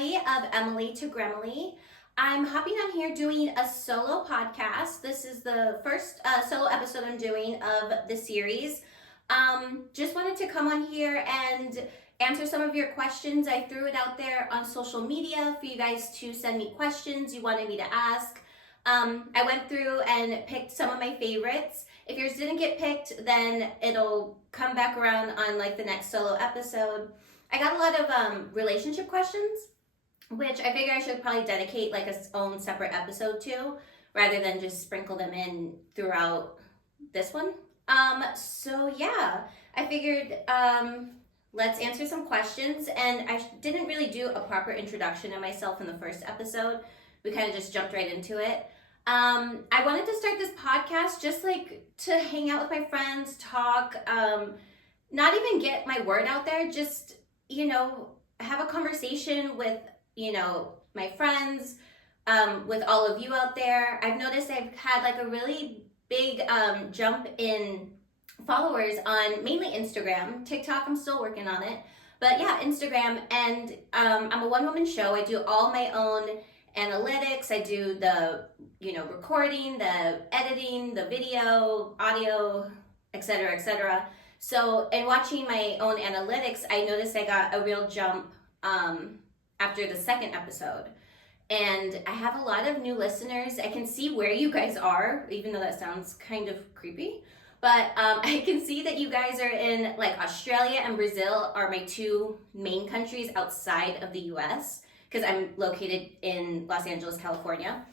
Emily of Emily to Gremily. I'm hopping on here doing a solo podcast. This is the first solo episode I'm doing of the series. Just wanted to come on here and answer some of your questions. I threw it out there on social media for you guys to send me questions you wanted me to ask. I went through and picked some of my favorites. If yours didn't get picked, then it'll come back around on like the next solo episode. I got a lot of relationship questions, which I figure I should probably dedicate like a own separate episode to, rather than just sprinkle them in throughout this one. So yeah, I figured let's answer some questions, and I didn't really do a proper introduction of myself in the first episode. We kind of just jumped right into it. I wanted to start this podcast just like to hang out with my friends, talk, not even get my word out there, just, you know, have a conversation with, you know, my friends, with all of you out there. I've noticed I've had like a really big jump in followers on mainly Instagram. TikTok, I'm still working on it. But yeah, Instagram, and I'm a one-woman show. I do all my own analytics. I do the, you know, recording, the editing, the video, audio, etc., etc. So in watching my own analytics, I noticed I got a real jump after the second episode. And I have a lot of new listeners. I can see where you guys are, even though that sounds kind of creepy. But I can see that you guys are in, like, Australia and Brazil are my two main countries outside of the US, because I'm located in Los Angeles, California.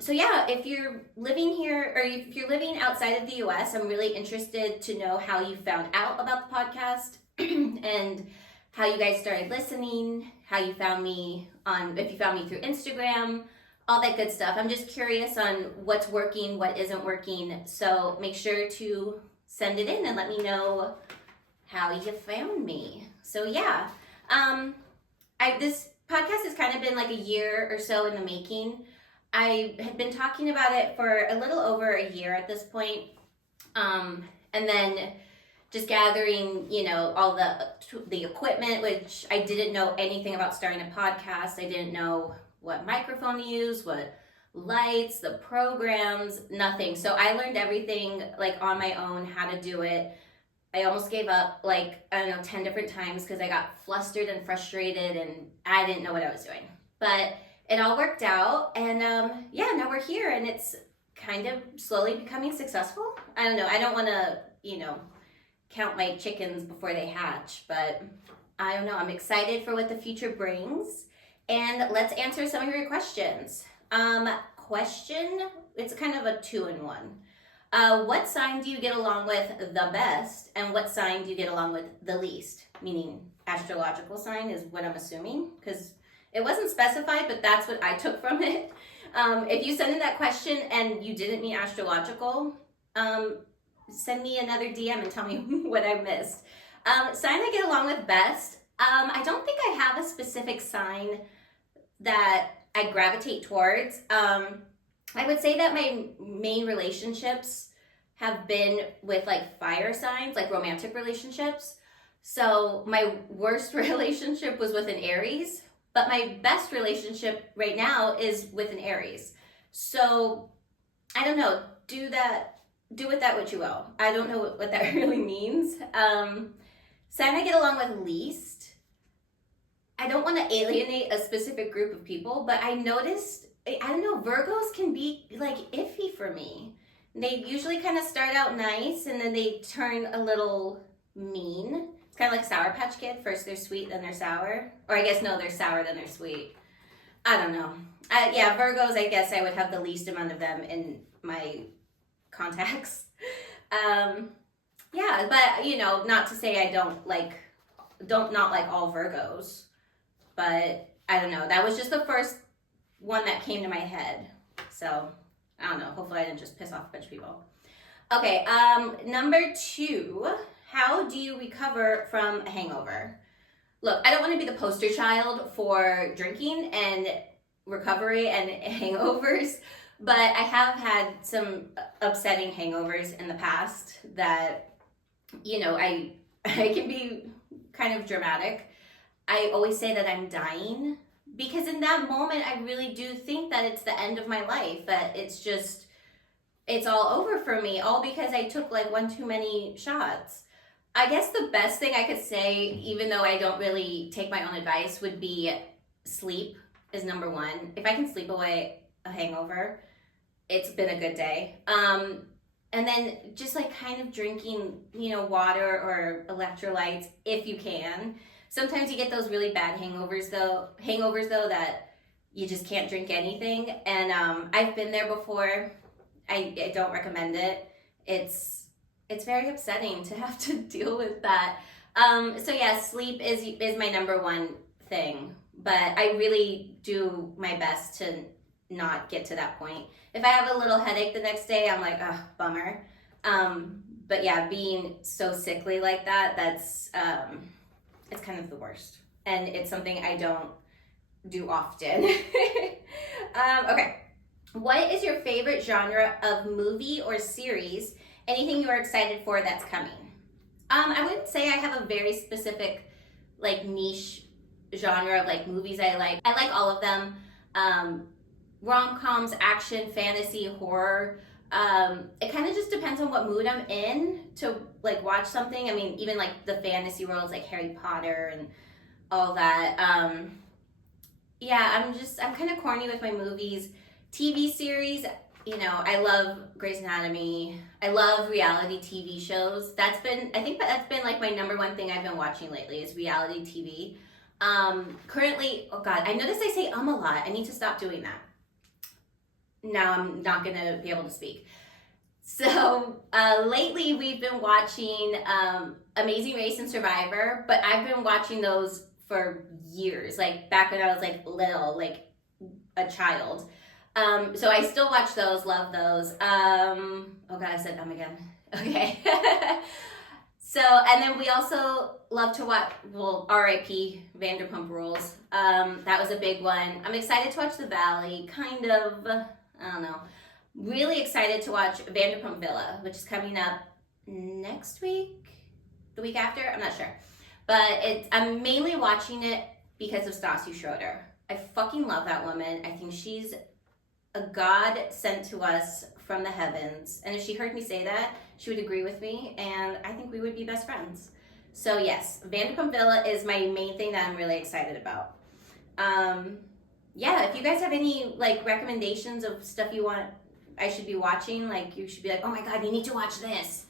So yeah, if you're living here, or if you're living outside of the US, I'm really interested to know how you found out about the podcast and how you guys started listening, how you found me if you found me through Instagram, all that good stuff. I'm just curious on what's working, what isn't working. So make sure to send it in and let me know how you found me. So yeah, this podcast has kind of been like a year or so in the making. I had been talking about it for a little over a year at this point. And then just gathering, you know, all the equipment, which I didn't know anything about starting a podcast. I didn't know what microphone to use, what lights, the programs, nothing. So I learned everything like on my own, how to do it. I almost gave up like, I don't know, 10 different times because I got flustered and frustrated and I didn't know what I was doing. But it all worked out, and yeah, now we're here and it's kind of slowly becoming successful. I don't know. I don't want to, you know, count my chickens before they hatch, but I don't know. I'm excited for what the future brings, and let's answer some of your questions. It's kind of a 2-in-1. What sign do you get along with the best, and what sign do you get along with the least? Meaning astrological sign is what I'm assuming, because it wasn't specified, but that's what I took from it. If you send in that question and you didn't mean astrological, send me another DM and tell me what I missed. Sign I get along with best. I don't think I have a specific sign that I gravitate towards. I would say that my main relationships have been with like fire signs, like romantic relationships. So my worst relationship was with an Aries, but my best relationship right now is with an Aries. So I don't know, do with that what you will. I don't know what that really means. Sign I get along with least. I don't want to alienate a specific group of people, but I noticed, I don't know, Virgos can be like iffy for me. They usually kind of start out nice and then they turn a little mean. It's kind of like Sour Patch Kid. First they're sweet, then they're sour. Or I guess, no, they're sour, then they're sweet. I don't know. Yeah, Virgos, I guess I would have the least amount of them in my contacts. Yeah, but, you know, not to say I don't not like all Virgos. But I don't know. That was just the first one that came to my head. So, I don't know. Hopefully I didn't just piss off a bunch of people. Okay, number 2. How do you recover from a hangover? Look, I don't want to be the poster child for drinking and recovery and hangovers, but I have had some upsetting hangovers in the past that, you know, I can be kind of dramatic. I always say that I'm dying, because in that moment I really do think that it's the end of my life, that it's all over for me, all because I took like one too many shots. I guess the best thing I could say, even though I don't really take my own advice, would be sleep is number one. If I can sleep away a hangover, it's been a good day. And then just like kind of drinking, water or electrolytes if you can. Sometimes you get those really bad hangovers though, that you just can't drink anything. And I've been there before. I don't recommend it. It's very upsetting to have to deal with that. So yeah, sleep is my number one thing, but I really do my best to not get to that point. If I have a little headache the next day, I'm like, oh, bummer. But yeah, being so sickly like that, that's it's kind of the worst, and it's something I don't do often. Okay. What is your favorite genre of movie or series? Anything you are excited for that's coming? I wouldn't say I have a very specific, like, niche genre of like movies I like. I like all of them. Rom-coms, action, fantasy, horror. It kind of just depends on what mood I'm in to like watch something. I mean, even like the fantasy worlds like Harry Potter and all that. Yeah, I'm kind of corny with my movies. TV series, I love Grey's Anatomy. I love reality TV shows. I think that's been like my number one thing I've been watching lately is reality TV. Currently, oh God, I notice I say a lot. I need to stop doing that. Now I'm not gonna be able to speak. So lately we've been watching Amazing Race and Survivor, but I've been watching those for years, like back when I was like little, like a child. So I still watch those, love those. Oh God, I said again. Okay. So, and then we also love to watch, well, R.I.P. Vanderpump Rules. That was a big one. I'm excited to watch The Valley, kind of, I don't know. Really excited to watch Vanderpump Villa, which is coming up next week, the week after, I'm not sure. But I'm mainly watching it because of Stassi Schroeder. I fucking love that woman. I think she's a God sent to us from the heavens. And if she heard me say that, she would agree with me, and I think we would be best friends. So yes, Vanderpump Villa is my main thing that I'm really excited about. Yeah, if you guys have any like recommendations of stuff you want I should be watching, like you should be like, oh my God, you need to watch this,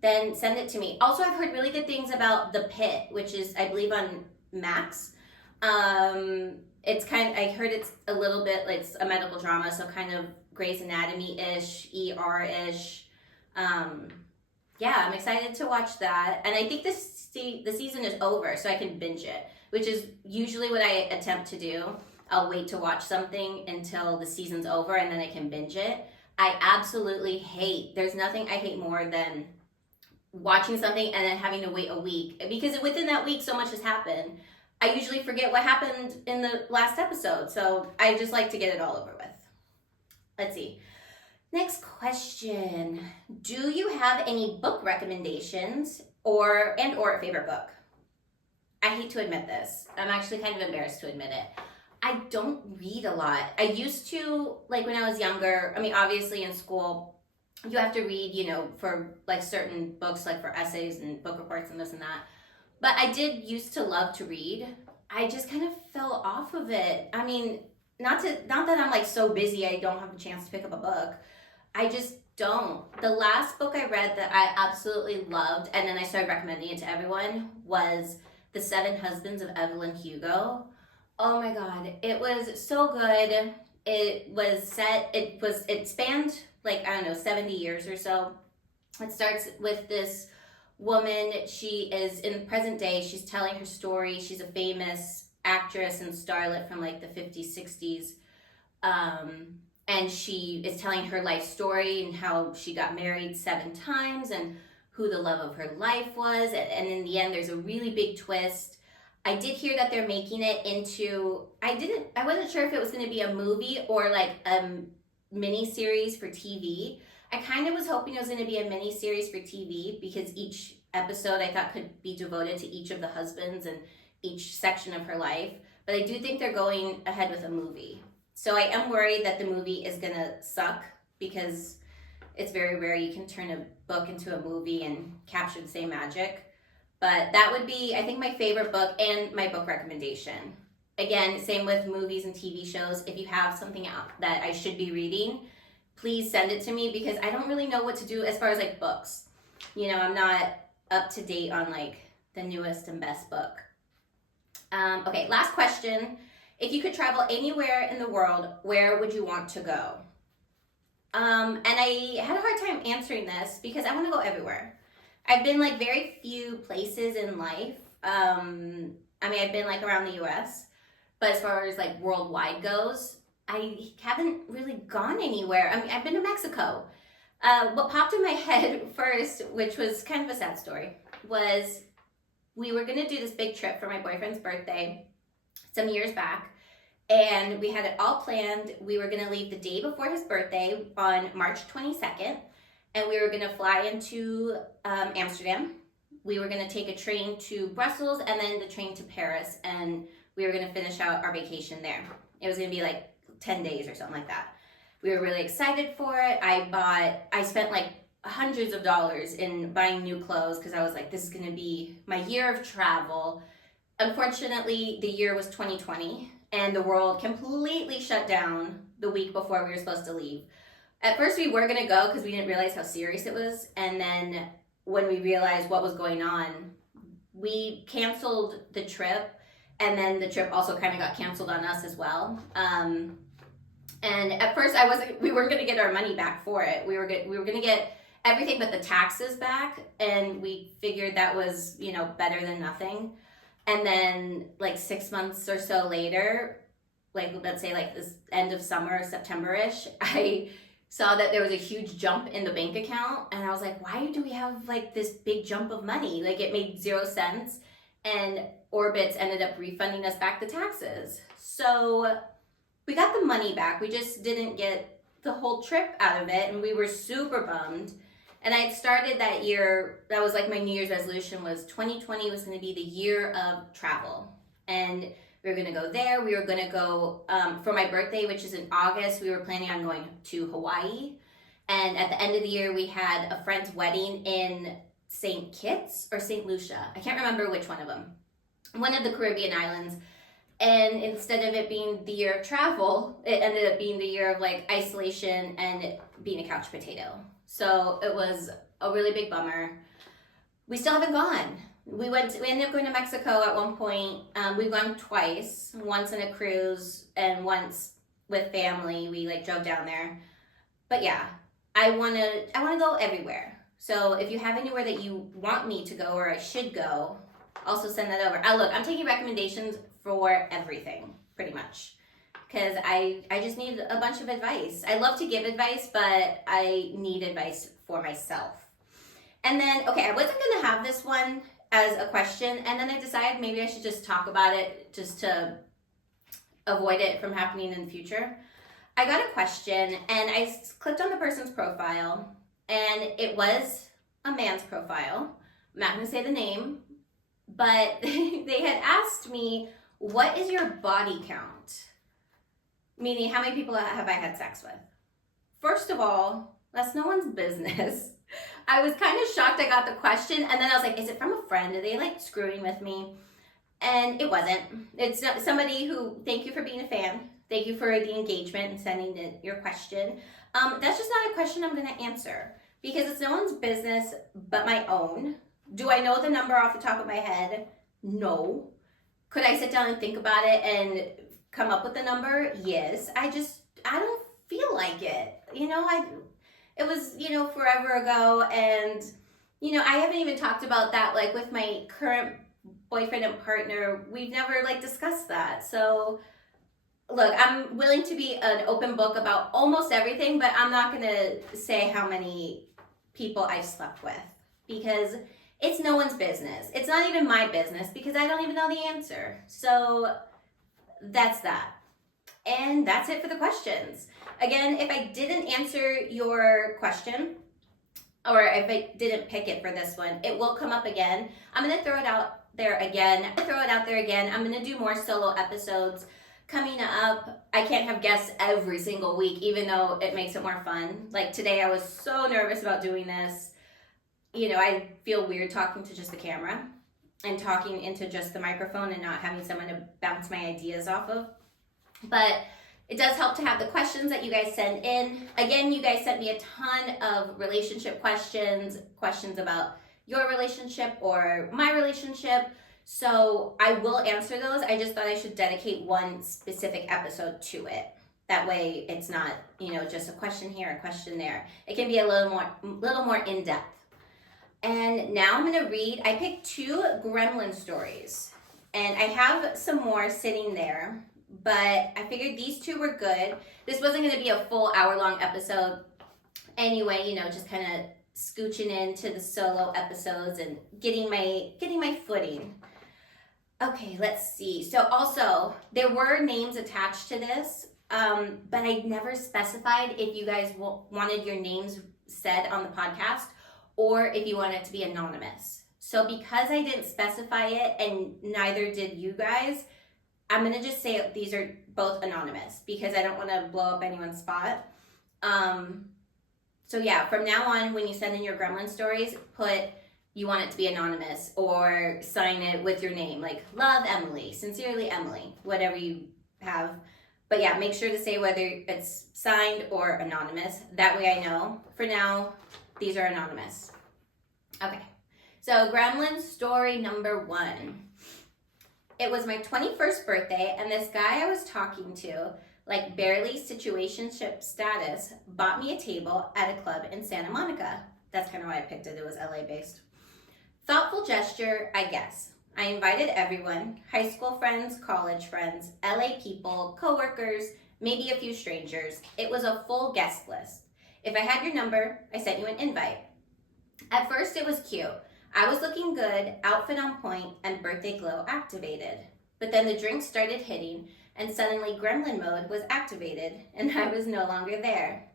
then send it to me. Also, I've heard really good things about The Pit, which is, I believe, on Max. I heard it's a little bit like it's a medical drama, so kind of Grey's Anatomy-ish, ER-ish. Yeah, I'm excited to watch that. And I think the season is over, so I can binge it, which is usually what I attempt to do. I'll wait to watch something until the season's over, and then I can binge it. I absolutely there's nothing I hate more than watching something and then having to wait a week, because within that week so much has happened. I usually forget what happened in the last episode, so I just like to get it all over with. Let's see. Next question. Do you have any book recommendations or a favorite book? I hate to admit this. I'm actually kind of embarrassed to admit it. I don't read a lot. I used to, like when I was younger. I mean, obviously in school, you have to read, for like certain books, like for essays and book reports and this and that. But I did used to love to read. I just kind of fell off of it. I mean, not that I'm like so busy I don't have a chance to pick up a book. I just don't. The last book I read that I absolutely loved, and then I started recommending it to everyone, was The 7 Husbands of Evelyn Hugo. Oh my God, it was so good. It spanned like, I don't know, 70 years or so. It starts with this woman. She is in present day. She's telling her story. She's a famous actress and starlet from like the 50s, 60s. And she is telling her life story and how she got married 7 times and who the love of her life was. And in the end, there's a really big twist. I did hear that they're making it into, I wasn't sure if it was going to be a movie or like a mini series for TV. I kind of was hoping it was going to be a mini series for TV because each episode I thought could be devoted to each of the husbands and each section of her life, but I do think they're going ahead with a movie. So I am worried that the movie is gonna suck, because it's very rare you can turn a book into a movie and capture the same magic. But that would be, I think, my favorite book and my book recommendation. Again, same with movies and TV shows. If you have something out that I should be reading, please send it to me, because I don't really know what to do as far as like books. You know, I'm not up to date on like the newest and best book. Okay, last question. If you could travel anywhere in the world, where would you want to go? And I had a hard time answering this because I want to go everywhere. I've been like very few places in life. I mean, I've been like around the US, but as far as like worldwide goes, I haven't really gone anywhere. I mean, I've been to Mexico. What popped in my head first, which was kind of a sad story, was we were gonna do this big trip for my boyfriend's birthday some years back. And we had it all planned. We were gonna leave the day before his birthday on March 22nd. And we were gonna fly into Amsterdam. We were gonna take a train to Brussels and then the train to Paris. And we were gonna finish out our vacation there. It was gonna be like 10 days or something like that. We were really excited for it. I spent like hundreds of dollars in buying new clothes, because I was like, this is gonna be my year of travel. Unfortunately, the year was 2020. And the world completely shut down the week before we were supposed to leave. At first we were gonna go because we didn't realize how serious it was. And then when we realized what was going on, we canceled the trip. And then the trip also kind of got canceled on us as well. And at first we weren't gonna get our money back for it. We were gonna get everything but the taxes back. And we figured that was, you know, better than nothing. And then like 6 months or so later, like let's say like this end of summer, September-ish, I saw that there was a huge jump in the bank account. And I was like, why do we have like this big jump of money? Like it made 0 cents, and Orbitz ended up refunding us back the taxes. So we got the money back. We just didn't get the whole trip out of it. And we were super bummed. And I had started that year, that was like my New Year's resolution, was 2020 was going to be the year of travel. And we were going to go there. We were going to go, for my birthday, which is in August, we were planning on going to Hawaii. And at the end of the year, we had a friend's wedding in St. Kitts or St. Lucia. I can't remember which one of them. One of the Caribbean islands. And instead of it being the year of travel, it ended up being the year of like isolation and being a couch potato. So it was a really big bummer. We still haven't gone. We ended up going to Mexico at one point. We've gone twice, once in a cruise and once with family. We like drove down there. But yeah, I wanna go everywhere. So if you have anywhere that you want me to go or I should go, also send that over. Look, I'm taking recommendations for everything, pretty much. Because I just need a bunch of advice. I love to give advice, but I need advice for myself. And then, okay, I wasn't going to have this one as a question, and then I decided maybe I should just talk about it just to avoid it from happening in the future. I got a question, and I clicked on the person's profile, and it was a man's profile. I'm not going to say the name, but they had asked me, what is your body count? Meaning, how many people have I had sex with? First of all, that's no one's business. I was kind of shocked I got the question, and then I was like, is it from a friend? Are they like screwing with me? And it wasn't. It's not somebody who, thank you for being a fan. Thank you for the engagement and sending in your question. That's just not a question I'm going to answer, because it's no one's business but my own. Do I know the number off the top of my head? No. Could I sit down and think about it and come up with a number? Yes. I don't feel like it. You know, it was, you know, forever ago. And, you know, I haven't even talked about that, like with my current boyfriend and partner. We've never like discussed that. So look, I'm willing to be an open book about almost everything, but I'm not going to say how many people I've slept with, because it's no one's business. It's not even my business, because I don't even know the answer. So that's that. And that's it for the questions. Again, if I didn't answer your question, or if I didn't pick it for this one, it will come up again. I'm going to throw it out there again. I'm gonna throw it out there again. I'm gonna do more solo episodes coming up. I can't have guests every single week, even though it makes it more fun. Like today, I was so nervous about doing this. You know, I feel weird talking to just the camera and talking into just the microphone and not having someone to bounce my ideas off of. But it does help to have the questions that you guys send in. Again, you guys sent me a ton of relationship questions, questions about your relationship or my relationship. So I will answer those. I just thought I should dedicate one specific episode to it. That way it's not, you know, just a question here, a question there. It can be a little more in depth. And now I'm gonna read, I picked 2 gremlin stories. And I have some more sitting there, but I figured these 2 were good. This wasn't gonna be a full hour-long episode anyway, you know, just kind of scooching into the solo episodes and getting my footing. Okay, let's see. So also, there were names attached to this, but I never specified if you guys wanted your names said on the podcast or if you want it to be anonymous. So because I didn't specify it and neither did you guys, I'm going to just say these are both anonymous because I don't want to blow up anyone's spot. So yeah, from now on, when you send in your gremlin stories, put you want it to be anonymous or sign it with your name, like love Emily, sincerely Emily, whatever you have. But yeah, make sure to say whether it's signed or anonymous. That way I know. For now, these are anonymous. Okay, so gremlin story number 1. It was my 21st birthday, and this guy I was talking to, like barely situationship status, bought me a table at a club in Santa Monica. That's kind of why I picked it. It was LA based. Thoughtful gesture, I guess. I invited everyone, high school friends, college friends, LA people, coworkers, maybe a few strangers. It was a full guest list. If I had your number, I sent you an invite. At first, it was cute. I was looking good, outfit on point, and birthday glow activated. But then the drinks started hitting, and suddenly gremlin mode was activated, and I was no longer there.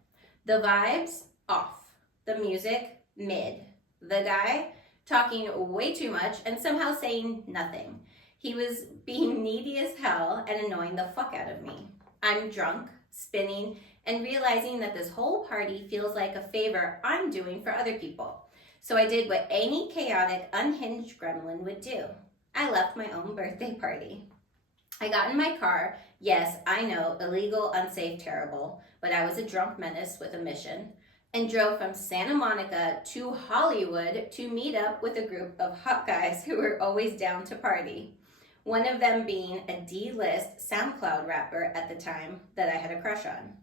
The vibes, off. The music, mid. The guy, talking way too much and somehow saying nothing. He was being needy as hell and annoying the fuck out of me. I'm drunk, spinning, and realizing that this whole party feels like a favor I'm doing for other people. So I did what any chaotic, unhinged gremlin would do. I left my own birthday party. I got in my car. Yes, I know, illegal, unsafe, terrible, but I was a drunk menace with a mission, and drove from Santa Monica to Hollywood to meet up with a group of hot guys who were always down to party. One of them being a D-list SoundCloud rapper at the time that I had a crush on.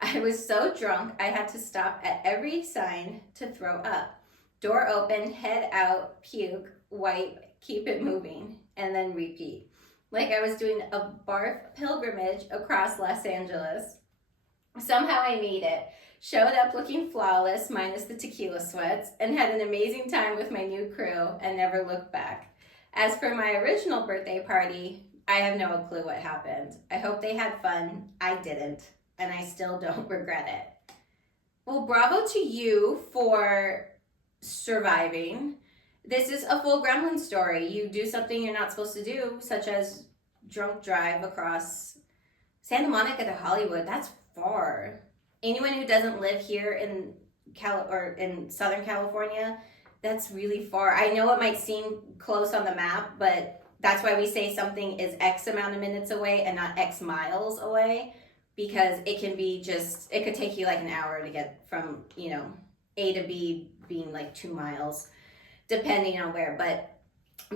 I was so drunk I had to stop at every sign to throw up. Door open, head out, puke, wipe, keep it moving, and then repeat. Like I was doing a barf pilgrimage across Los Angeles. Somehow I made it. Showed up looking flawless, minus the tequila sweats, and had an amazing time with my new crew and never looked back. As for my original birthday party, I have no clue what happened. I hope they had fun. I didn't, and I still don't regret it. Well, bravo to you for surviving. This is a full gremlin story. You do something you're not supposed to do, such as drunk drive across Santa Monica to Hollywood. That's far. Anyone who doesn't live here in in Southern California, that's really far. I know it might seem close on the map, but that's why we say something is X amount of minutes away and not X miles away, because it can be it could take you like an hour to get from, A to B being like 2 miles, depending on where, but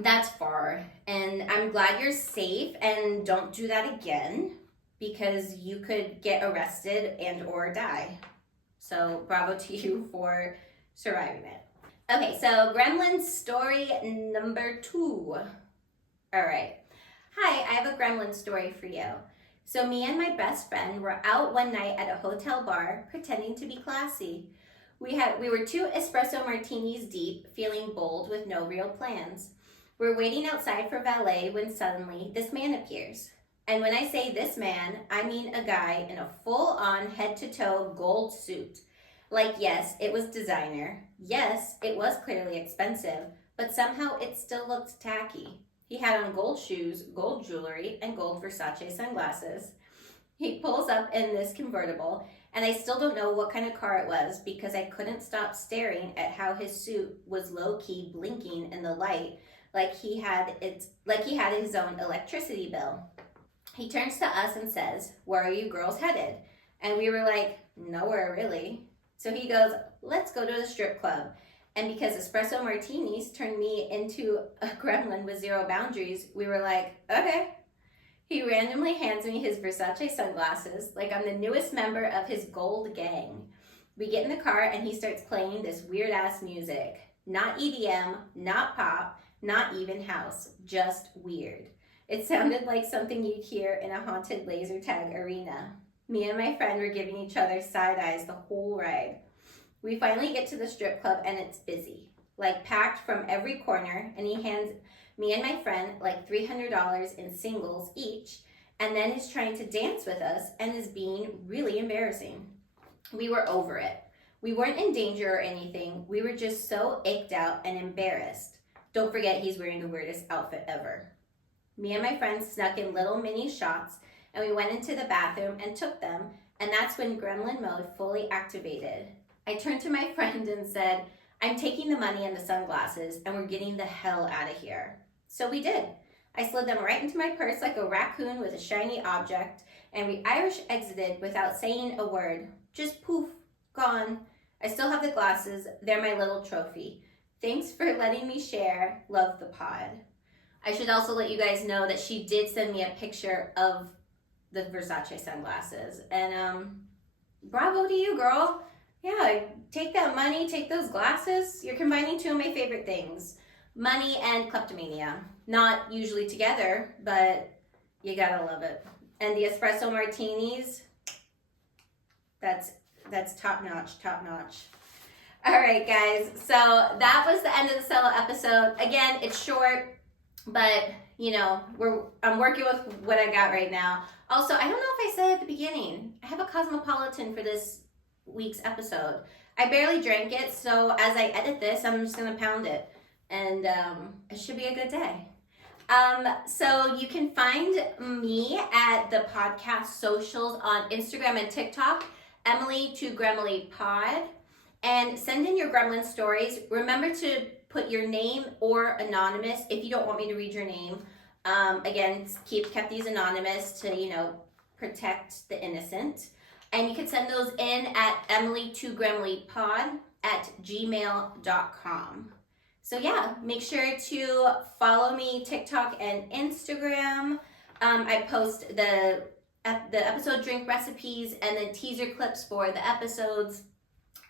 that's far. And I'm glad you're safe and don't do that again, because you could get arrested and or die. So bravo to you for surviving it. Okay, so gremlin story number 2. All right. Hi, I have a gremlin story for you. So me and my best friend were out one night at a hotel bar pretending to be classy. We were 2 espresso martinis deep, feeling bold with no real plans. We're waiting outside for valet when suddenly this man appears. And when I say this man, I mean a guy in a full-on head-to-toe gold suit. Like, yes, it was designer. Yes, it was clearly expensive. but somehow it still looked tacky. He had on gold shoes, gold jewelry, and gold Versace sunglasses. He pulls up in this convertible, and I still don't know what kind of car it was because I couldn't stop staring at how his suit was low-key blinking in the light like he had his own electricity bill. He turns to us and says, "Where are you girls headed?" And we were like, "Nowhere really." So he goes, "Let's go to the strip club." And because espresso martinis turned me into a gremlin with zero boundaries, we were like, "Okay." He randomly hands me his Versace sunglasses like I'm the newest member of his gold gang. We get in the car and he starts playing this weird ass music. Not EDM, not pop, not even house, just weird. It sounded like something you'd hear in a haunted laser tag arena. Me and my friend were giving each other side eyes the whole ride. We finally get to the strip club and it's busy, like packed from every corner, and he hands me and my friend like $300 in singles each, and then is trying to dance with us and is being really embarrassing. We were over it. We weren't in danger or anything. We were just so ached out and embarrassed. Don't forget he's wearing the weirdest outfit ever. Me and my friend snuck in little mini shots and we went into the bathroom and took them, and that's when gremlin mode fully activated. I turned to my friend and said, "I'm taking the money and the sunglasses and we're getting the hell out of here." So we did. I slid them right into my purse like a raccoon with a shiny object, and we Irish exited without saying a word. Just poof, gone. I still have the glasses. They're my little trophy. Thanks for letting me share. Love the pod. I should also let you guys know that she did send me a picture of the Versace sunglasses, and bravo to you, girl. Yeah, take that money, take those glasses. You're combining two of my favorite things, money and kleptomania. Not usually together, but you gotta love it. And the espresso martinis, that's top notch, top notch. All right, guys, so that was the end of the solo episode. Again, it's short, but you know, I'm working with what I got right now. Also, I don't know if I said at the beginning, I have a Cosmopolitan for this week's episode. I barely drank it, so as I edit this, I'm just gonna pound it, and it should be a good day. So you can find me at the podcast socials on Instagram and TikTok, Emily to Gremily Pod, and send in your gremlin stories. Remember to put your name or anonymous if you don't want me to read your name. Again, kept these anonymous to, you know, protect the innocent. And you can send those in at emily2gremlypod@gmail.com. So yeah, make sure to follow me TikTok and Instagram. I post the episode drink recipes and then teaser clips for the episodes.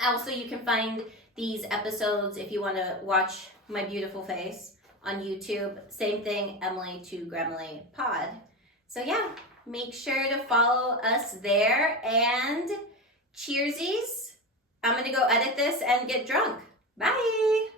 Also, you can find these episodes if you want to watch my beautiful face on YouTube. Same thing, Emily2gremlypod. So yeah, make sure to follow us there, and cheersies. I'm going to go edit this and get drunk. Bye.